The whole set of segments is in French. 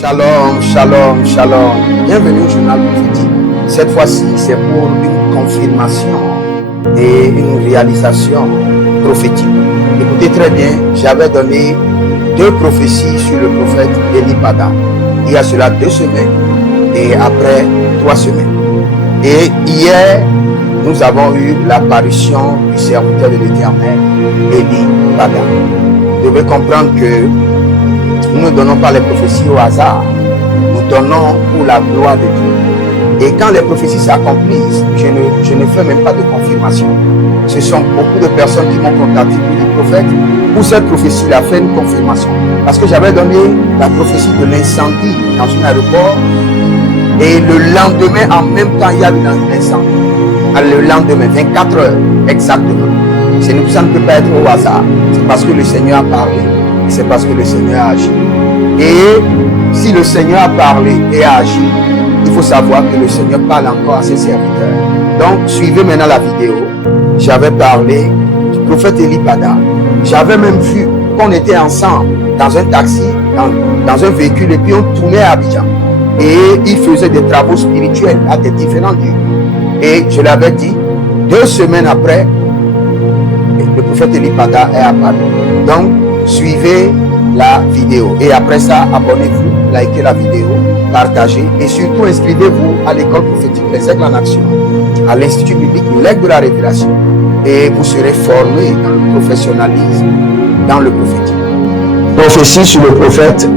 Shalom, shalom, shalom. Bienvenue au journal prophétique. Cette fois-ci, c'est pour une confirmation et une réalisation prophétique. Écoutez très bien, j'avais donné 2 prophéties sur le prophète Eli Pada. Il y a cela 2 semaines et après 3 semaines. Et hier, nous avons eu l'apparition du serviteur de l'Éternel, Eli Pada. Vous devez comprendre que nous ne donnons pas les prophéties au hasard. Nous donnons pour la gloire de Dieu. Et quand les prophéties s'accomplissent, je ne fais même pas de confirmation. Ce sont beaucoup de personnes qui m'ont contacté pour dire, prophète, pour cette prophétie-là, fait une confirmation. Parce que j'avais donné la prophétie de l'incendie dans un aéroport. Et le lendemain, en même temps, il y a eu l'incendie. Le lendemain, 24 heures exactement. Ça ne peut pas être au hasard. C'est parce que le Seigneur a parlé. Et c'est parce que le Seigneur a agi. Et si le Seigneur a parlé et a agi, il faut savoir que le Seigneur parle encore à ses serviteurs. Donc, suivez maintenant la vidéo. J'avais parlé du prophète Eli Pada. J'avais même vu qu'on était ensemble dans un taxi, dans un véhicule, et puis on tournait à Abidjan. Et il faisait des travaux spirituels à des différents lieux. Et je l'avais dit, 2 semaines après, le prophète Eli Pada est apparu. Donc, suivez la vidéo. Et après ça, abonnez-vous, likez la vidéo, partagez et surtout inscrivez-vous à l'école prophétique Les Aigles en Action, à l'Institut biblique L'Aigle de la Révélation. Et vous serez formés dans le professionnalisme, dans le prophétique. Prophétie sur le prophète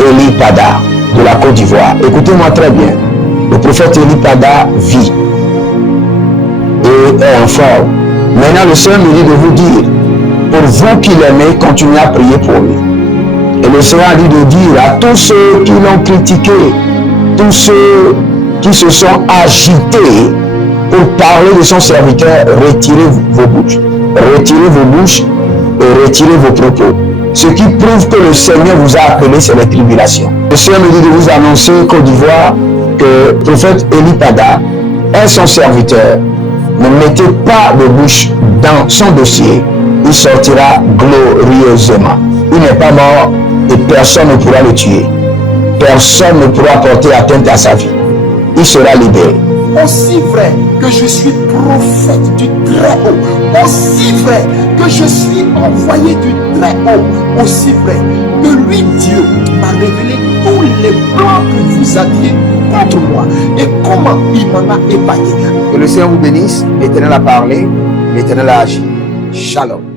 Eli Pada de la Côte d'Ivoire. Écoutez-moi très bien. Le prophète Eli Pada vit et est en forme. Maintenant, le Seigneur me dit de vous dire, pour vous qui l'aimez, continuez à prier pour lui. Et le Seigneur a dit de dire à tous ceux qui l'ont critiqué, tous ceux qui se sont agités pour parler de son serviteur, retirez vos bouches. Retirez vos bouches et retirez vos propos. Ce qui prouve que le Seigneur vous a appelé, c'est les tribulations. Le Seigneur me dit de vous annoncer, Côte d'Ivoire, que le prophète Eli Pada est son serviteur. Ne mettez pas de bouche dans son dossier. Il sortira glorieusement. Il n'est pas mort et personne ne pourra le tuer. Personne ne pourra porter atteinte à sa vie. Il sera libéré. Aussi vrai que je suis prophète du Très-Haut, aussi vrai que je suis envoyé du Très-Haut, aussi vrai que lui, Dieu, m'a révélé tous les plans que vous aviez contre moi et comment il m'en a épargné. Que le Seigneur vous bénisse. L'Éternel a parlé, l'Éternel a agi. Shalom.